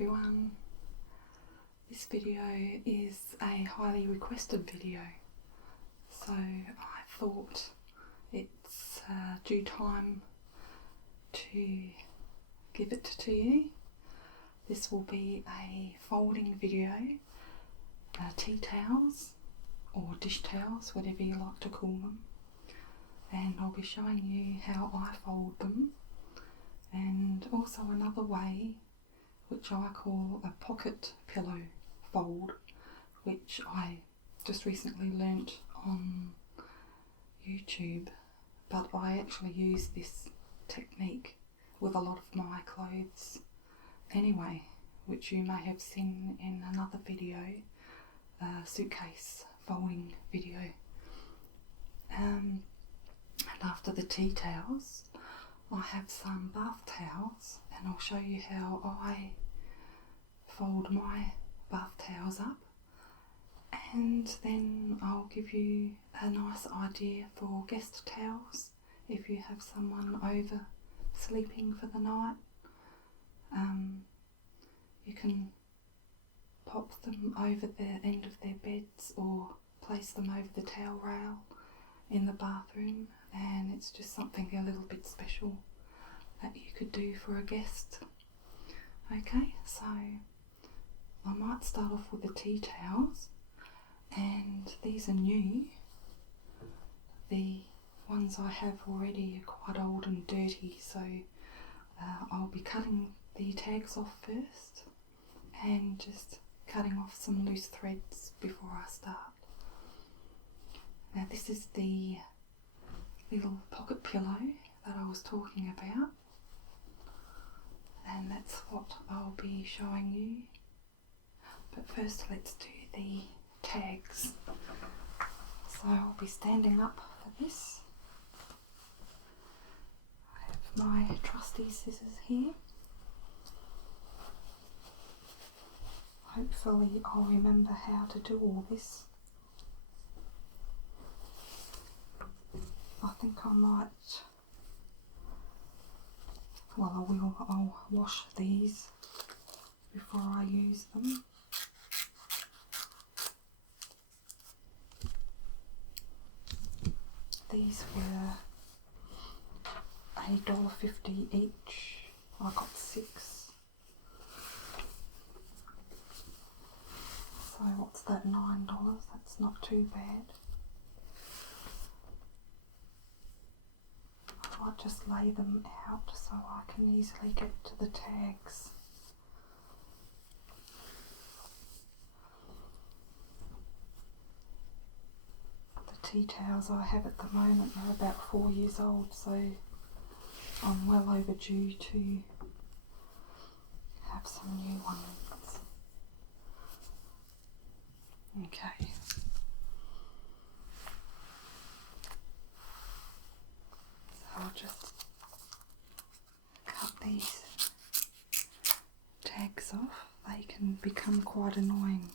everyone, this video is a highly requested video, so I thought it's due time to give it to you. This will be a folding video, tea towels or dish towels, whatever you like to call them, and I'll be showing you how I fold them, and also another way which I call a pocket pillow fold, which I just recently learnt on YouTube, but I actually use this technique with a lot of my clothes anyway, which you may have seen in another video, suitcase folding video. And after the tea towels, I have some bath towels, and I'll show you how I fold my bath towels up, and then I'll give you a nice idea for guest towels if you have someone over sleeping for the night. You can pop them over the end of their beds or place them over the towel rail in the bathroom, and it's just something a little bit special that you could do for a guest. Okay, so I might start off with the tea towels, and these are new. The ones I have already are quite old and dirty, so I'll be cutting the tags off first and just cutting off some loose threads before I start. Now this is the little pocket pillow that I was talking about, and that's what I'll be showing you. But first let's do the tags. So I'll be standing up for this. I have my trusty scissors here. Hopefully I'll remember how to do all this. I think I might, I'll wash these before I use them. These were $1.50 each. I got 6. So what's that, $9? That's not too bad. I might just lay them out so I can easily get to the tags. The tea towels I have at the moment are about 4 years old, so I'm well overdue to have some new ones. Okay. So I'll just cut these tags off. They can become quite annoying.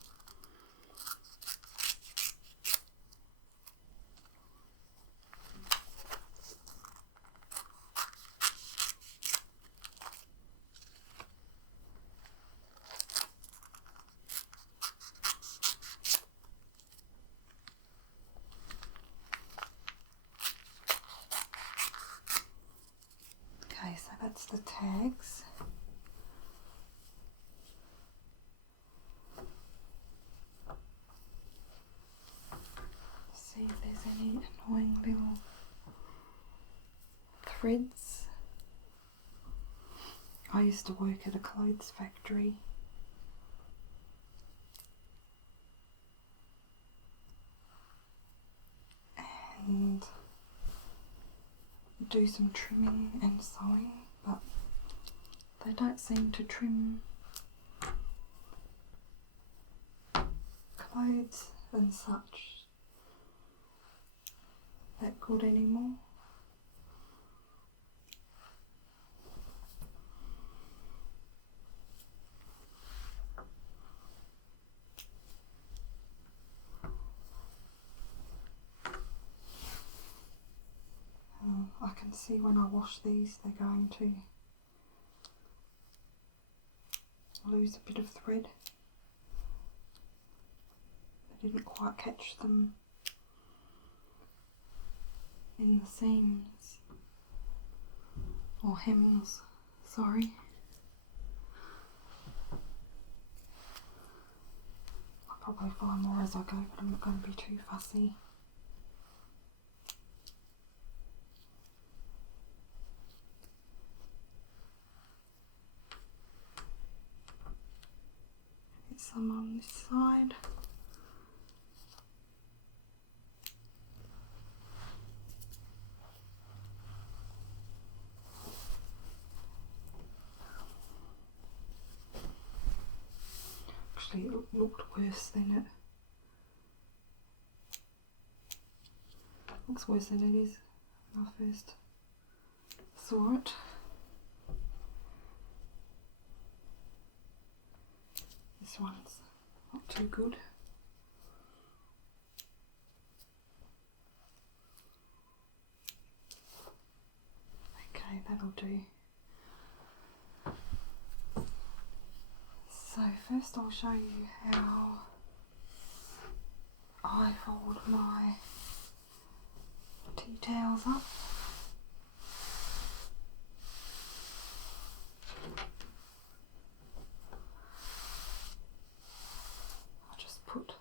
Okay, so that's the tags. See if there's any annoying little threads. I used to work at a clothes factory, and do some trimming and sewing, but they don't seem to trim clothes and such that good anymore. I can see when I wash these they're going to lose a bit of thread. I didn't quite catch them in the seams, or hems, sorry. I'll probably find more as I go, but I'm not going to be too fussy. Get some on this side. Actually, it looked worse than it looks worse than it is when I first saw it. This one's not too good. Okay, that'll do. So first I'll show you how I fold my tea towels up. I just put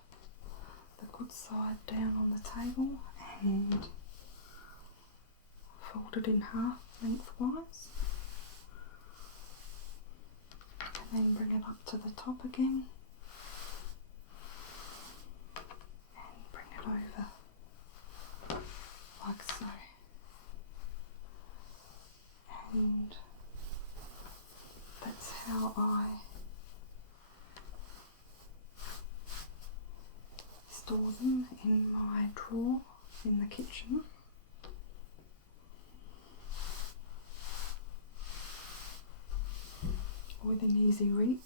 the good side down on the table and fold it in half lengthwise. And then bring it up to the top again and bring it over like so, and that's how I store them in my drawer in the kitchen. Within easy reach.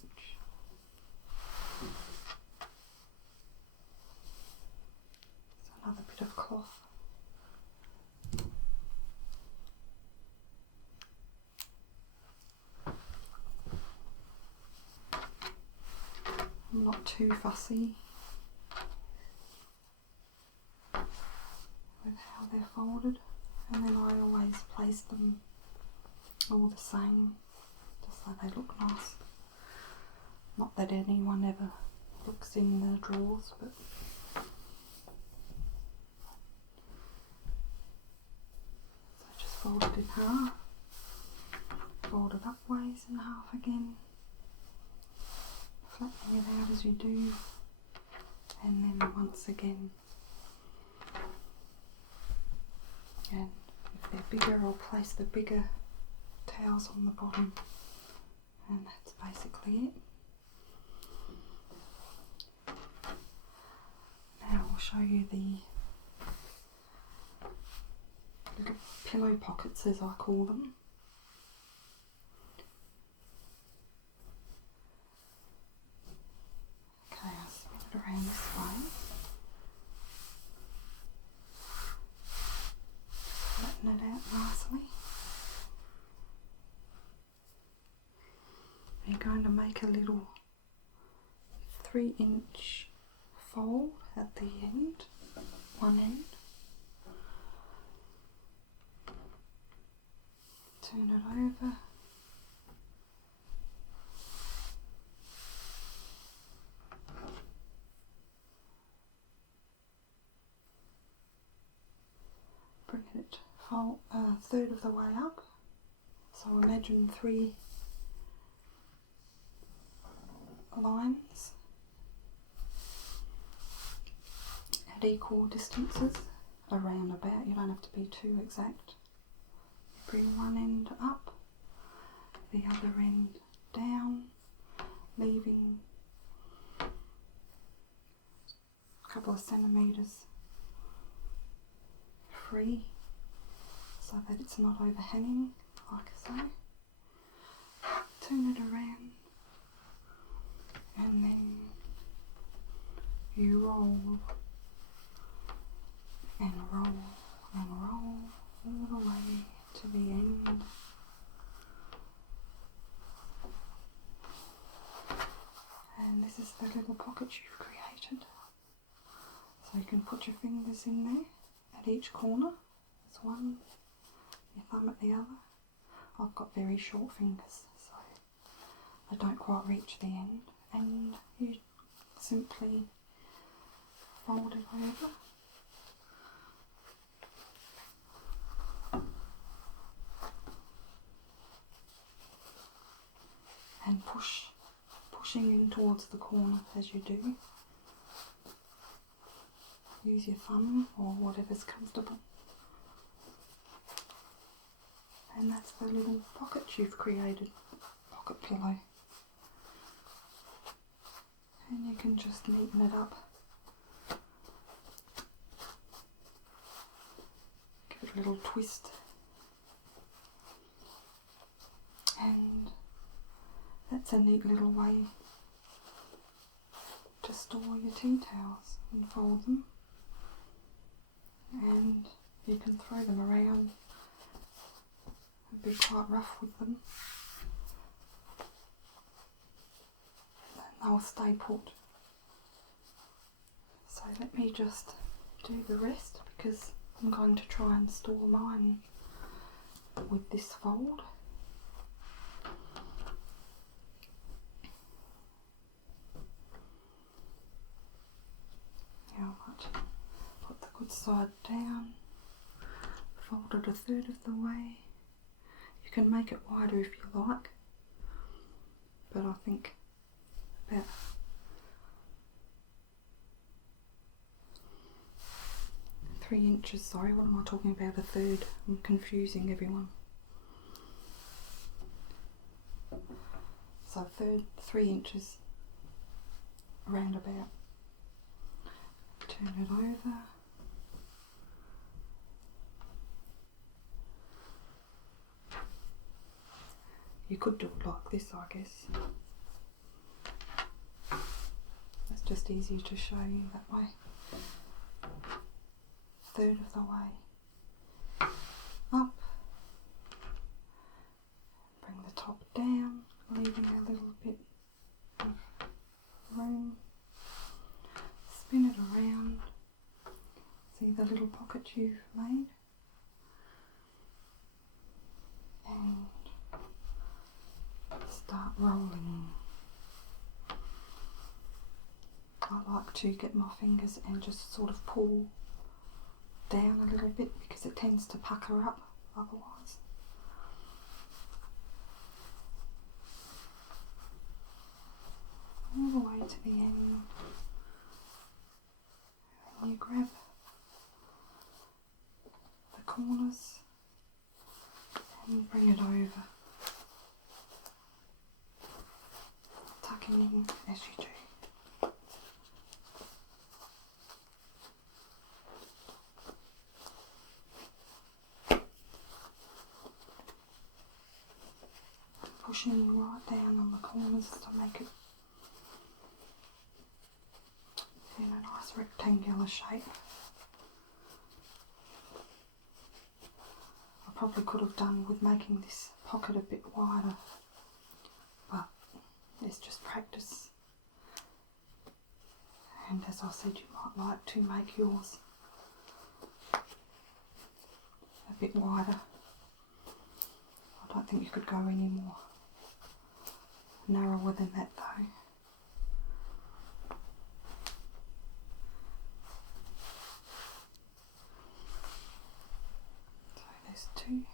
There's another bit of cloth. I'm not too fussy with how they're folded, and then I always place them all the same, just so they look nice. Not that anyone ever looks in the drawers, but so just fold it in half, fold it upwards in half again, flattening it out as you do, and then once again. And if they're bigger, I'll place the bigger towels on the bottom, and that's basically it. Now I'll show you the little pillow pockets, as I call them. Okay, I'll spin it around this way. Flatten it out nicely. You're going to make a little 3-inch fold at the end, one end. Turn it over. Bring it fold a third of the way up. So imagine 3 lines at equal distances, around about. You don't have to be too exact. Bring one end up, the other end down, leaving a couple of centimetres free so that it's not overhanging, like so. Turn it around, and then you roll and roll and roll all the way to the end. this is the little pocket you've created. So you can put your fingers in there at each corner. There's one, your thumb at the other. I've got very short fingers, so I don't quite reach the end. And you simply fold it over. And pushing in towards the corner as you do. Use your thumb or whatever's comfortable. And that's the little pocket you've created, pocket pillow. And you can just neaten it up. Give it a little twist. And that's a neat little way to store your tea towels and fold them. And you can throw them around and be quite rough with them. And they'll stay put. So let me just do the rest because I'm going to try and store mine with this fold. Put the good side down, fold it a third of the way. You can make it wider if you like, but I think about three inches, sorry, what am I talking about, a third? I'm confusing everyone. So 3 inches around about. Turn it over. You could do it like this, I guess. It's just easier to show you that way. Third of the way up. Bring the top down, leaving a little bit of room. Spin it around. See the little pocket you've made? And start rolling. I like to get my fingers and just sort of pull down a little bit because it tends to pucker up otherwise. All the way to the end. And you grab the corners and bring it over, tucking in as you do. Pushing right down on the corners to make it in a nice rectangular shape. I probably could have done with making this pocket a bit wider, but it's just practice. And as I said, you might like to make yours a bit wider. I don't think you could go any more narrower than that though. So there's two.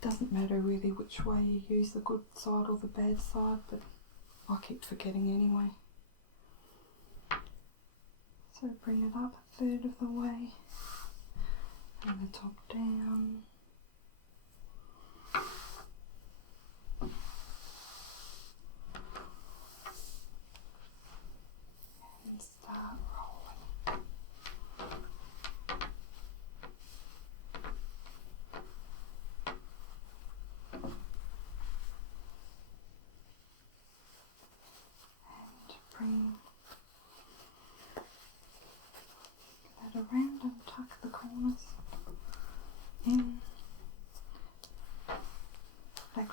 Doesn't matter really which way you use, the good side or the bad side, but I keep forgetting anyway. So bring it up a third of the way and the top down. And start rolling.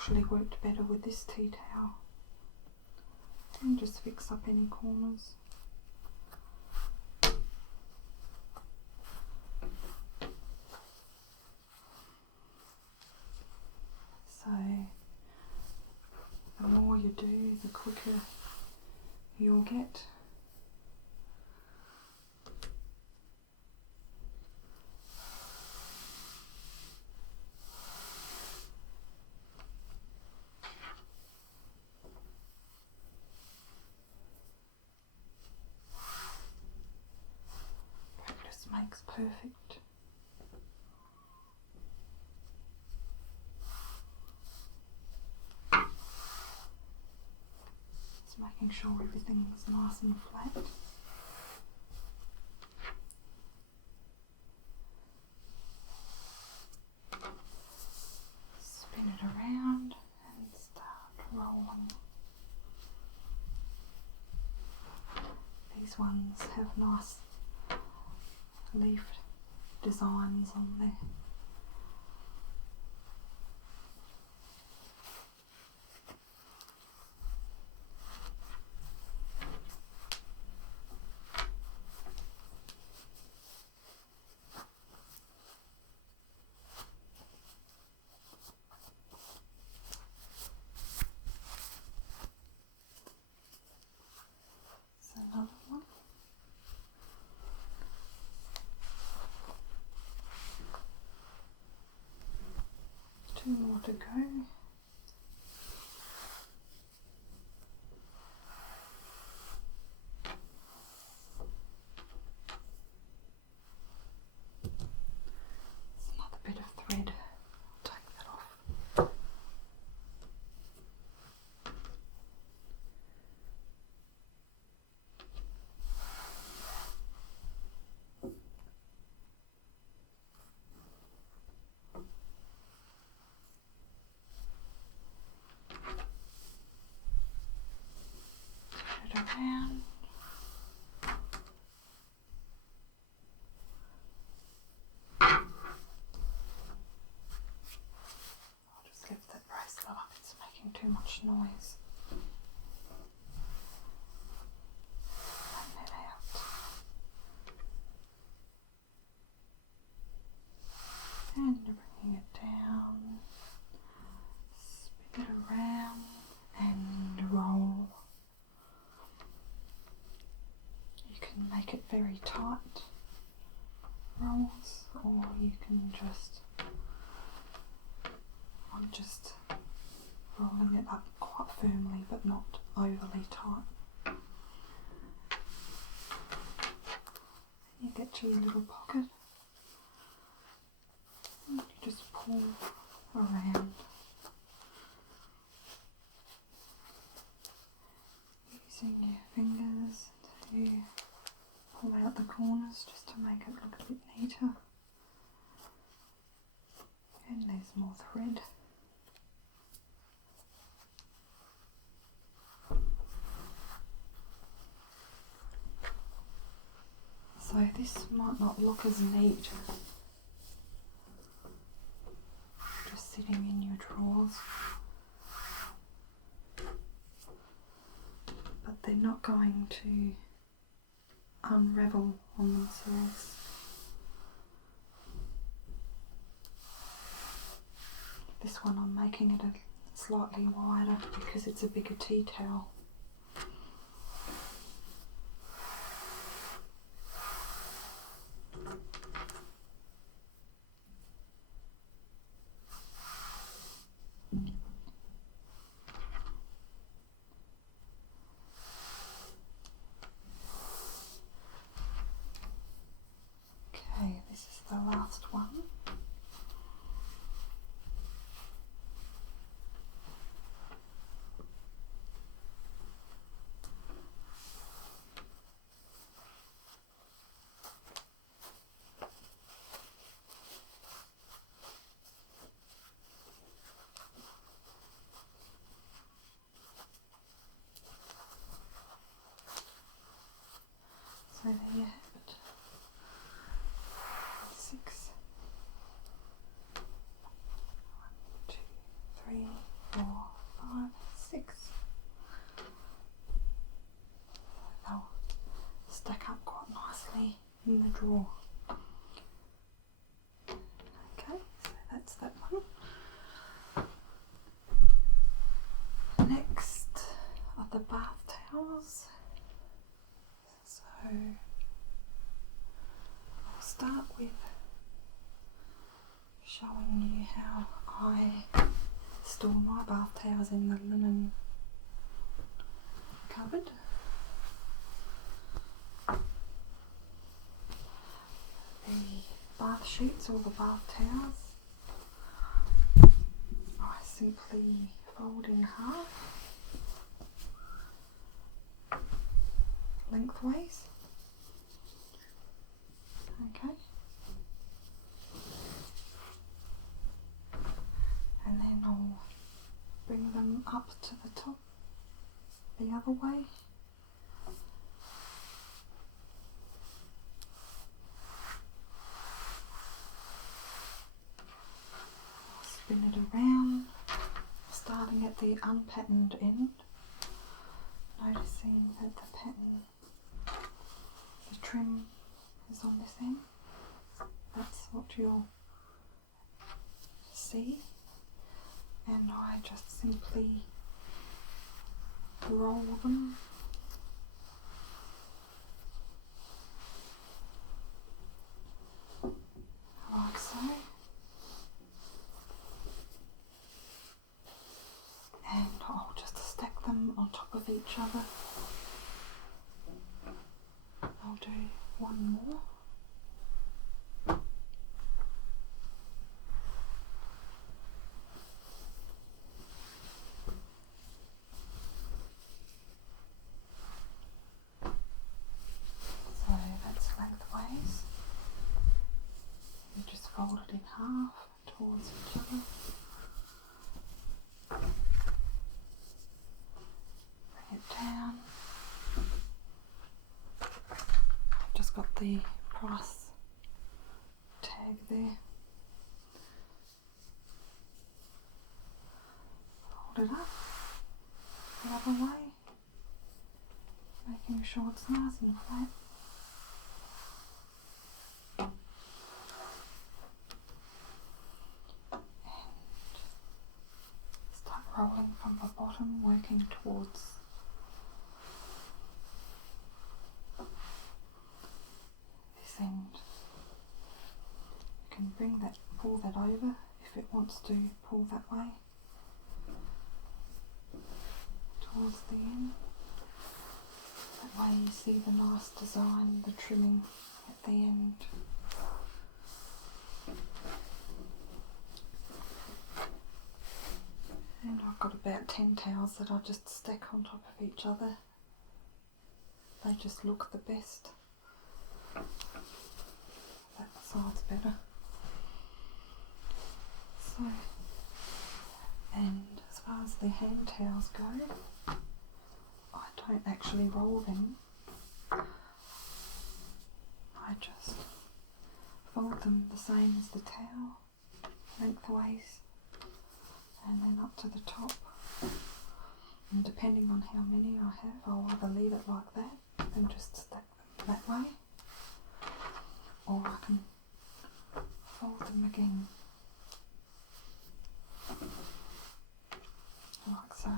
actually worked better with this tea towel. And just fix up any corners. So the more you do, the quicker you'll get. Practice makes perfect. Making sure everything's nice and flat. Spin it around and start rolling. These ones have nice leaf designs on there. Another one. Two more to go. There's another bit of thread. I'll take that off. Around. I'll just lift that bracelet up, it's making too much noise. And then out. And bringing it down. Spin it around and roll. Make it very tight rolls, or you can I'm just rolling it up quite firmly but not overly tight. You get to your little pocket and you just pull around using your fingers to pull out the corners just to make it look a bit neater. And there's more thread. So this might not look as neat just sitting in your drawers, but they're not going to unravel on themselves. This one I'm making it a slightly wider because it's a bigger tea towel. Okay, this is the last one. So there you have it. 6. 1, 2, 3, 4, straw. Okay, so that's that one. Next are the bath towels. So I'll start with showing you how I store my bath towels in the linen cupboard. The bath sheets or the bath towels, I simply fold in half lengthways. Okay. And then I'll bring them up to the top the other way. I'll spin it around, starting at the unpatterned end, noticing that the pattern, the trim is on this end. That's what you'll see. And I just simply roll them like so, and I'll just stack them on top of each other. I'll do one more. So that's lengthways. You just fold it in half towards each other. Bring it down. I've just got the price tag there. Fold it up the other way, making sure it's nice and flat. Start rolling from the bottom, working towards this end. You can pull that over if it wants to pull that way towards the end. That way you see the nice design, the trimming at the end. And I've got about 10 towels that I just stack on top of each other. They just look the best. That side's better. So, and as far as the hand towels go, I don't actually roll them. I just fold them the same as the towel, lengthways, and then up to the top. And depending on how many I have, I'll either leave it like that and just stack them that way, or I can fold them again like so.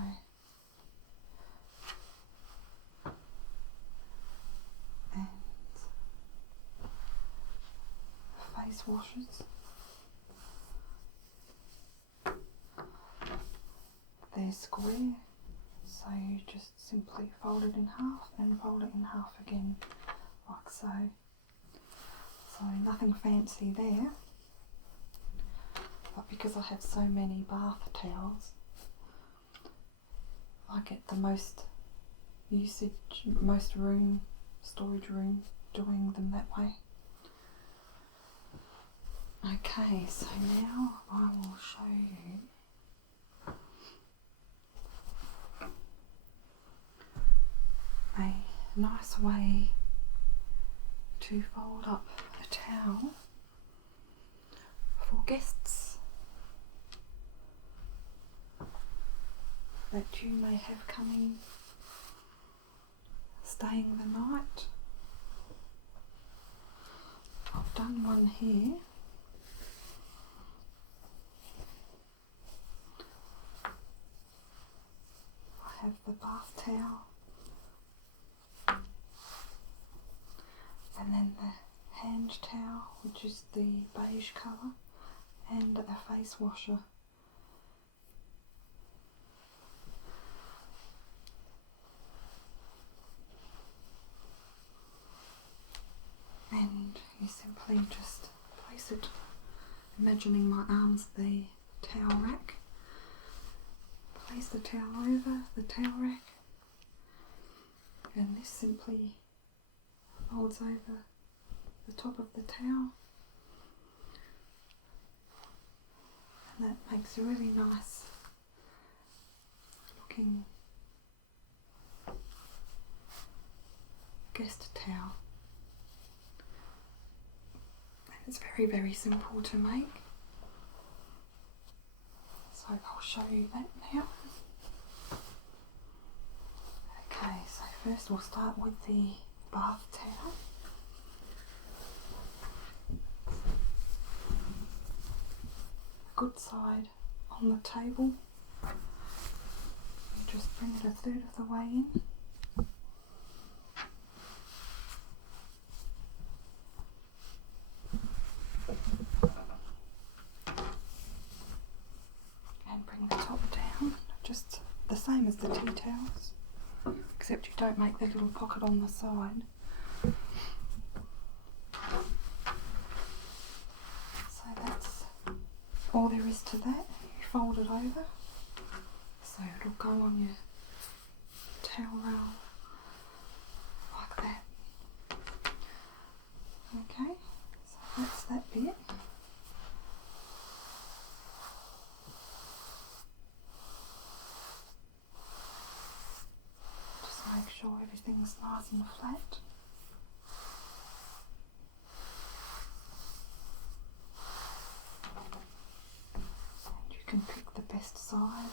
And face washes, they're square, so you just simply fold it in half and fold it in half again like so. So nothing fancy there, but because I have so many bath towels, I get the most usage, most room, storage room, doing them that way. Okay, so now I will show you a nice way to fold up a towel for guests that you may have coming, staying the night, done one here. I have the bath towel and then the hand towel, which is the beige colour, and a face washer. And you simply just place it, imagining my arms the towel rack. Place the towel over the towel rack, and this simply folds over the top of the towel, and that makes a really nice looking guest towel. It's very, very simple to make, so I'll show you that now. Okay, so first we'll start with the bath towel. Good side on the table. You just bring it a third of the way in. Just the same as the tea towels, except you don't make the little pocket on the side. So that's all there is to that. You fold it over, so it'll go on your towel roll like that. Okay, so that's that bit. Make sure everything's nice and flat. And you can pick the best side.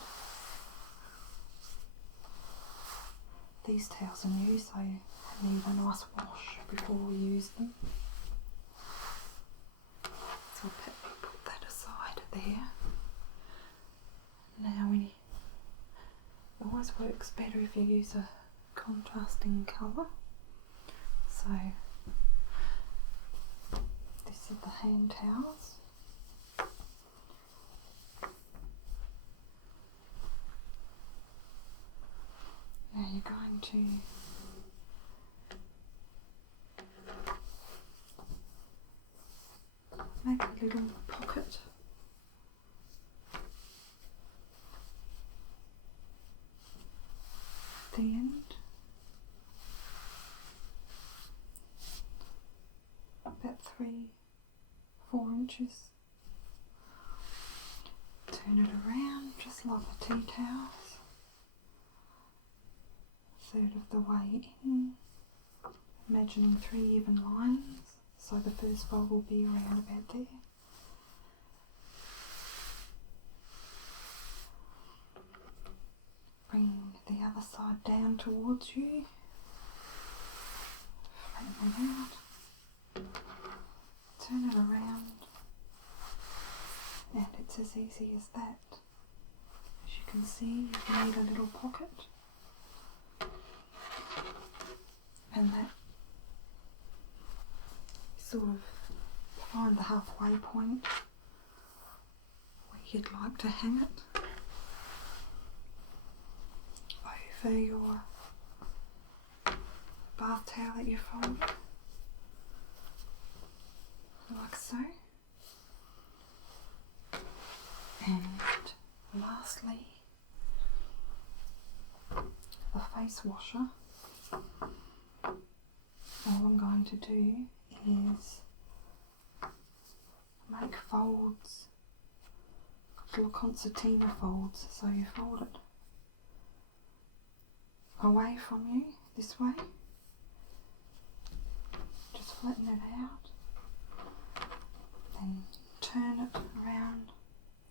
These towels are new, so you need a nice wash before we use them. So I'll put that aside there. Now it always works better if you use a contrasting colour. So this is the hand towels. Now you're going to make a little pocket at the end. About 3-4 inches. Turn it around just like the tea towels. Third of the way in, imagining 3 even lines, so the first fold will be around about there. Bring the other side down towards you. Flatten it out. Turn it around, and it's as easy as that. As you can see, you need a little pocket, and that sort of find the halfway point where you'd like to hang it over your bath towel that you folded. Like so. And lastly, the face washer. All I'm going to do is make folds, little concertina folds, so you fold it away from you this way, just flatten it out, then turn it around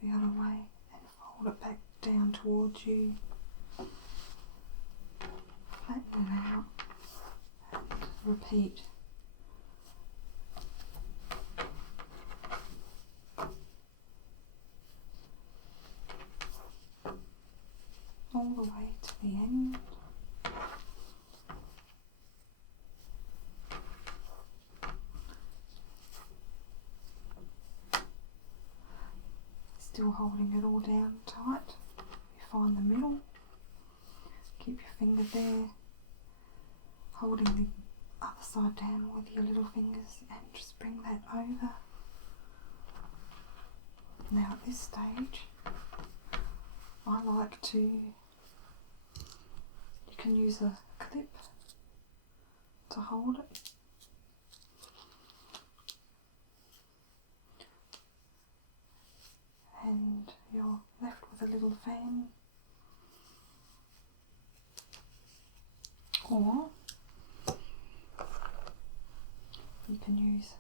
the other way and fold it back down towards you, flatten it out, and repeat. still holding it all down tight. You find the middle, keep your finger there, holding the other side down with your little fingers, and just bring that over. Now at this stage, I like to, you can use a clip to hold it. And you're left with a little fan, or you can use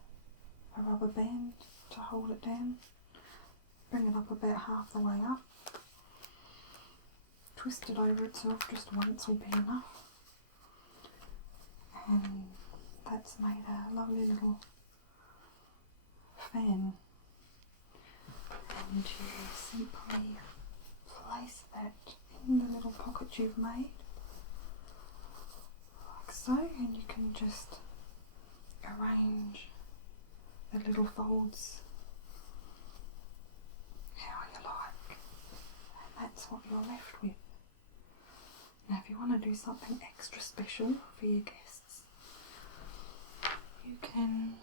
a rubber band to hold it down. Bring it up about half the way up, twist it over itself just once will be enough, and that's made a lovely little fan. And you simply place that in the little pocket you've made, like so, and you can just arrange the little folds how you like, and that's what you're left with. Now if you want to do something extra special for your guests, you can,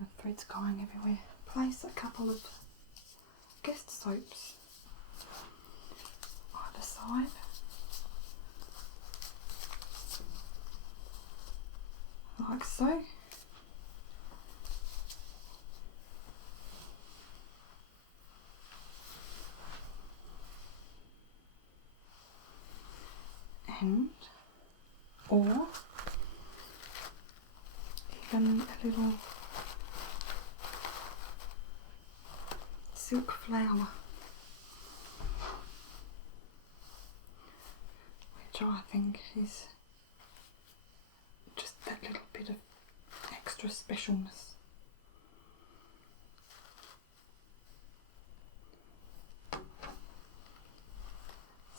the thread's going everywhere, place a couple of guest soaps either side, like so. And, or even a little silk flower, which I think is just that little bit of extra specialness.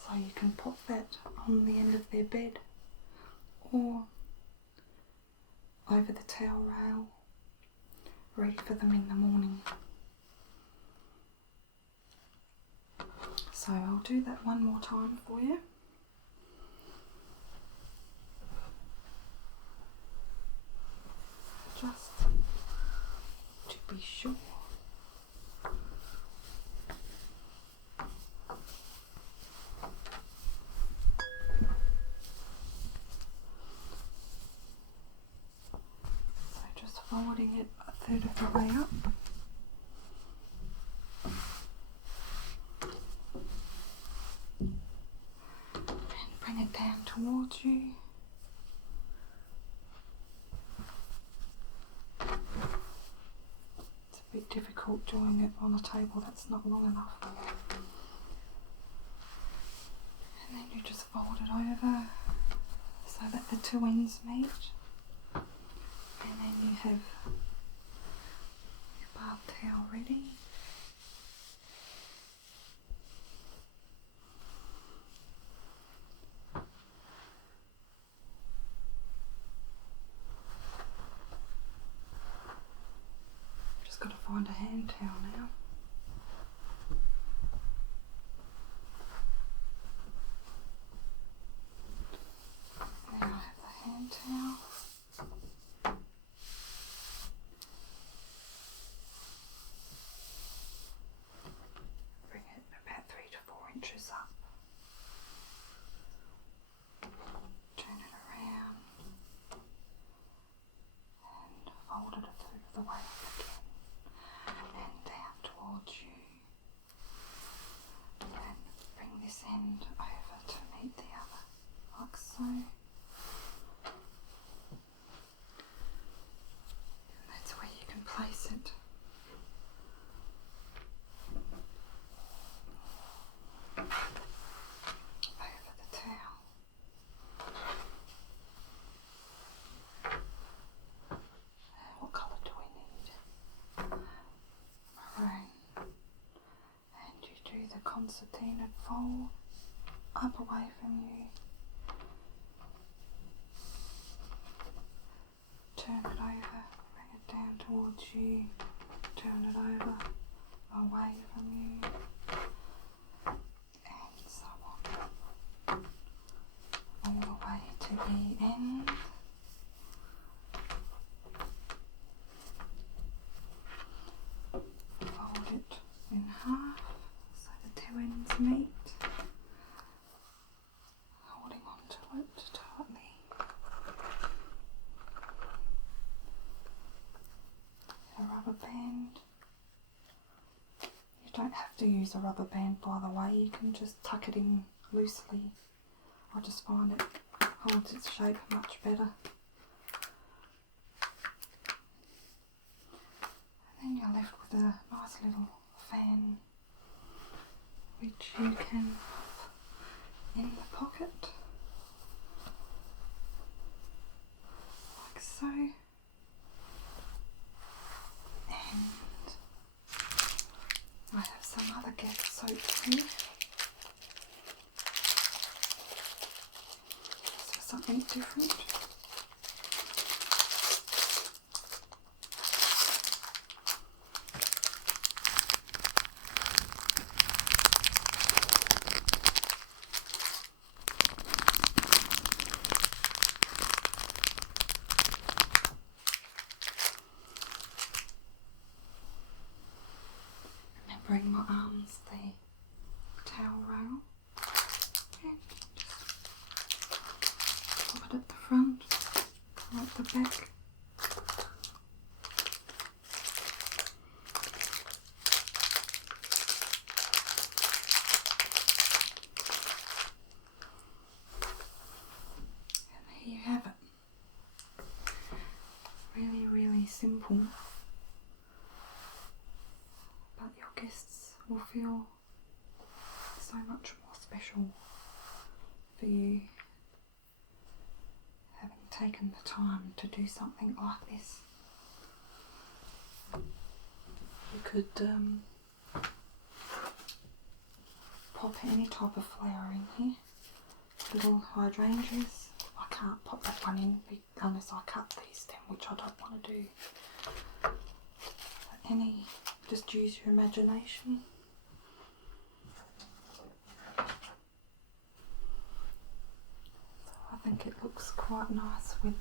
So you can pop that on the end of their bed or over the towel rail, ready for them in the morning. So I'll do that one more time for you. Just to be sure. Folding it a third of the way up, and bring it down towards you. It's a bit difficult doing it on a table that's not long enough. And then you just fold it over so that the two ends meet. And then you have your bath towel ready. Just got to find a hand towel now. There I have the hand towel. Inches up, turn it around and fold it a third of the way up again and down towards you, and bring this end over to meet the other, like so. And that's where you can place it. Concertina fold up away from you, turn it over, bring it down towards would you turn it over away from you, and so on, all the way to the end. Fold it in half so the two ends meet, holding onto it tightly. Get a rubber band. You don't have to use a rubber band, by the way, you can just tuck it in loosely. I just find it holds its shape much better. And then you're left with a nice little fan, which you can pop in the pocket, like so. And I have some other gas soap here. So something different. Remembering my arms, the towel roll, and just pop it at the front, at the back. And there you have it. Really, really simple. But your guests will feel so much more special for you having taken the time to do something like this. You could pop any type of flower in here. Little hydrangeas. I can't pop that one in unless I cut these stem, which I don't want to do. But any, just use your imagination. So I think it looks quite nice with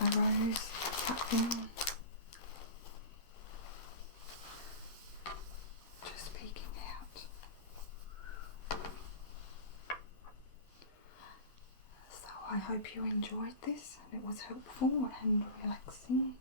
a rose tucked in, just peeking out. So I hope you enjoyed this and it was helpful and relaxing.